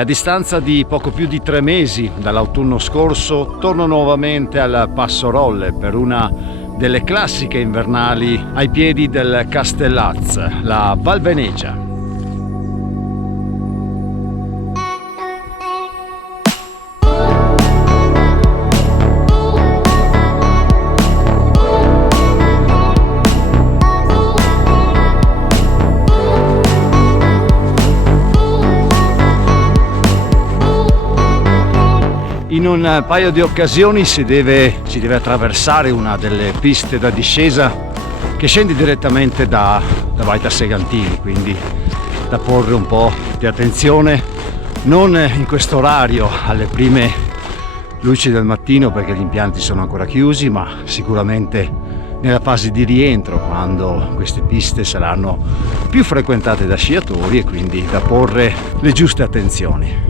A distanza di poco più di 3 mesi dall'autunno scorso torno nuovamente al Passo Rolle per una delle classiche invernali ai piedi del Castellaz, la Val Venegia. In un paio di occasioni si deve attraversare una delle piste da discesa che scende direttamente da Baita Segantini, quindi da porre un po' di attenzione, non in questo orario alle prime luci del mattino perché gli impianti sono ancora chiusi, ma sicuramente nella fase di rientro, quando queste piste saranno più frequentate da sciatori e quindi da porre le giuste attenzioni.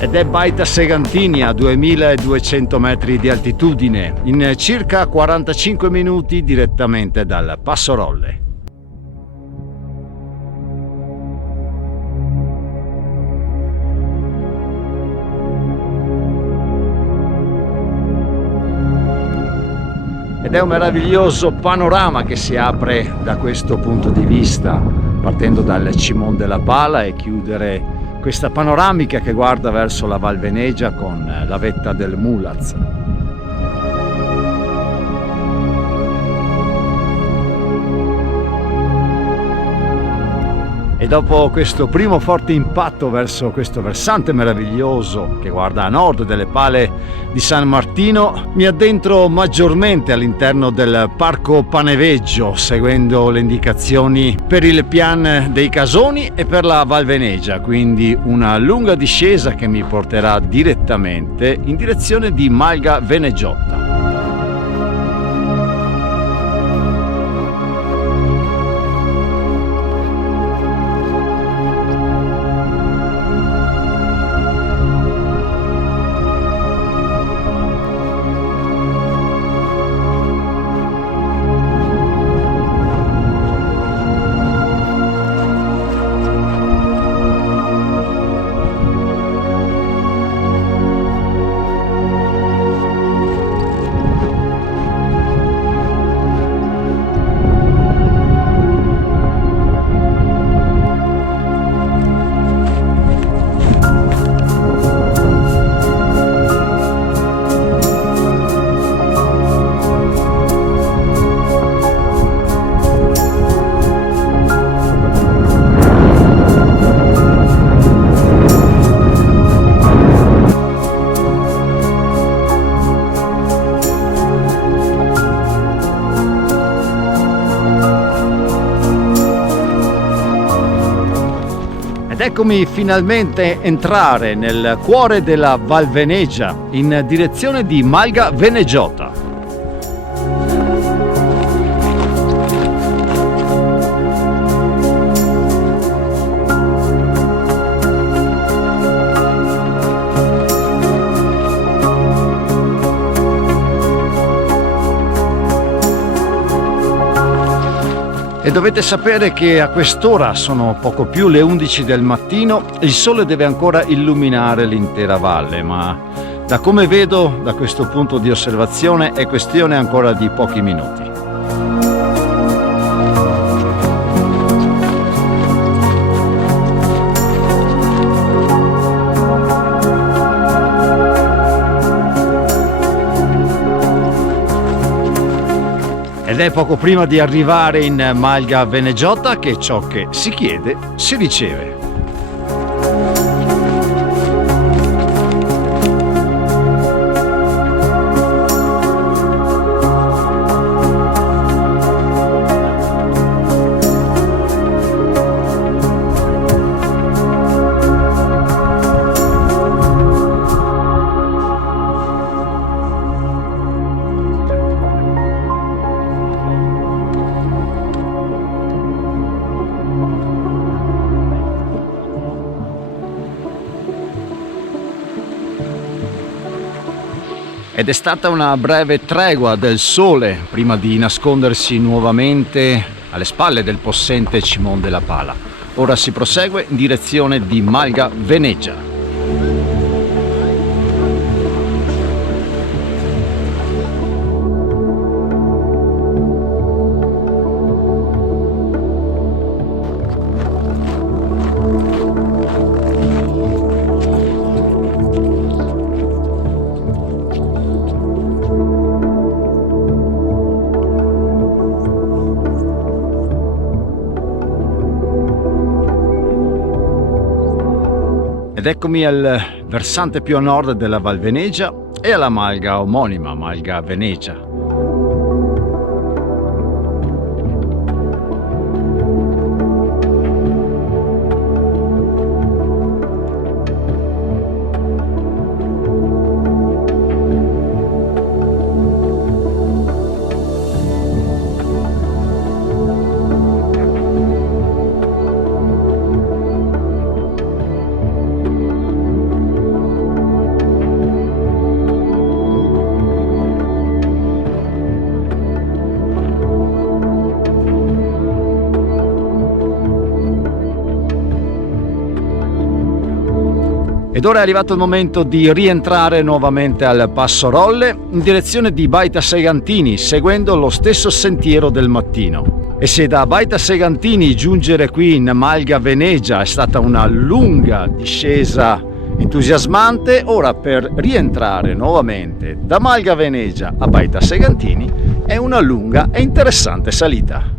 Ed è Baita Segantini a 2200 metri di altitudine, in circa 45 minuti direttamente dal Passo Rolle. Ed è un meraviglioso panorama che si apre da questo punto di vista, partendo dal Cimon della Pala e chiudere questa panoramica che guarda verso la Val Venegia con la vetta del Mulaz. E dopo questo primo forte impatto verso questo versante meraviglioso che guarda a nord delle pale di San Martino, mi addentro maggiormente all'interno del Parco Paneveggio, seguendo le indicazioni per il Pian dei Casoni e per la Val Venegia, quindi una lunga discesa che mi porterà direttamente in direzione di Malga Venegiotta. Ed eccomi finalmente entrare nel cuore della Val Venegia in direzione di Malga Venegiotta. E dovete sapere che a quest'ora sono poco più le 11 del mattino, il sole deve ancora illuminare l'intera valle, ma da come vedo da questo punto di osservazione è questione ancora di pochi minuti. ed è poco prima di arrivare in Malga Veneggiota che ciò che si chiede si riceve. Ed è stata una breve tregua del sole prima di nascondersi nuovamente alle spalle del possente Cimon della Pala. Ora si prosegue in direzione di Malga Veneggia. Ed eccomi al versante più a nord della Val Veneggia e alla malga omonima, Malga Veneggia. Ed ora è arrivato il momento di rientrare nuovamente al Passo Rolle in direzione di Baita Segantini, seguendo lo stesso sentiero del mattino. E se da Baita Segantini giungere qui in Malga Veneggia è stata una lunga discesa entusiasmante, ora per rientrare nuovamente da Malga Veneggia a Baita Segantini è una lunga e interessante salita.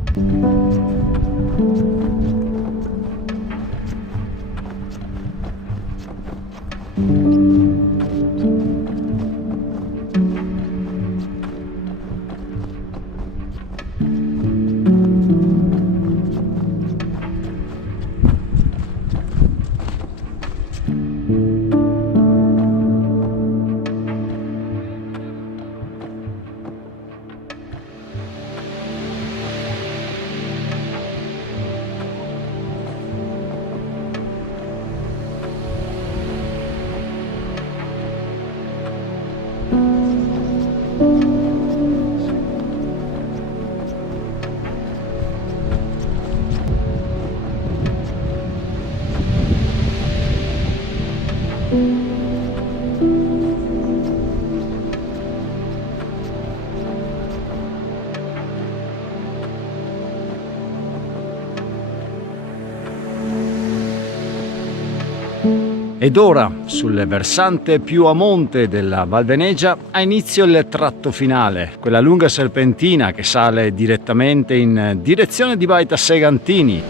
Ed ora, sul versante più a monte della Val Veneggia, ha inizio il tratto finale, quella lunga serpentina che sale direttamente in direzione di Baita Segantini.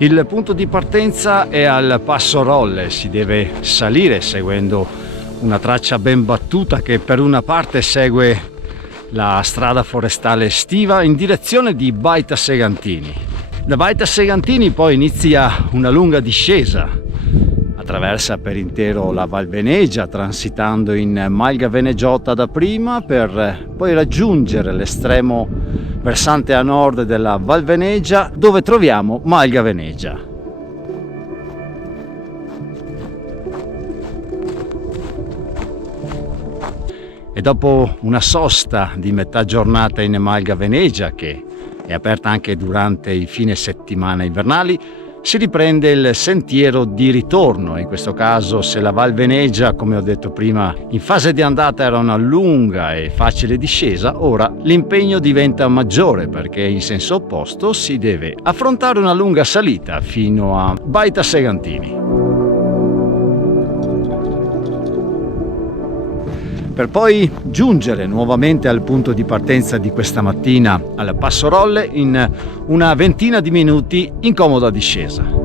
Il punto di partenza è al Passo Rolle, si deve salire seguendo una traccia ben battuta che per una parte segue la strada forestale estiva in direzione di Baita Segantini. Da Baita Segantini poi inizia una lunga discesa, attraversa per intero la Val Venegia, transitando in Malga Veneggiota dapprima, per poi raggiungere l'estremo versante a nord della Val Venegia, dove troviamo Malga Venegia. E dopo una sosta di metà giornata in Malga Venegia, che è aperta anche durante i fine settimana invernali, si riprende il sentiero di ritorno. In questo caso, se la Val Venegia, come ho detto prima, in fase di andata era una lunga e facile discesa, ora l'impegno diventa maggiore, perché in senso opposto si deve affrontare una lunga salita fino a Baita Segantini, per poi giungere nuovamente al punto di partenza di questa mattina, al Passo Rolle, in una ventina di minuti in comoda discesa.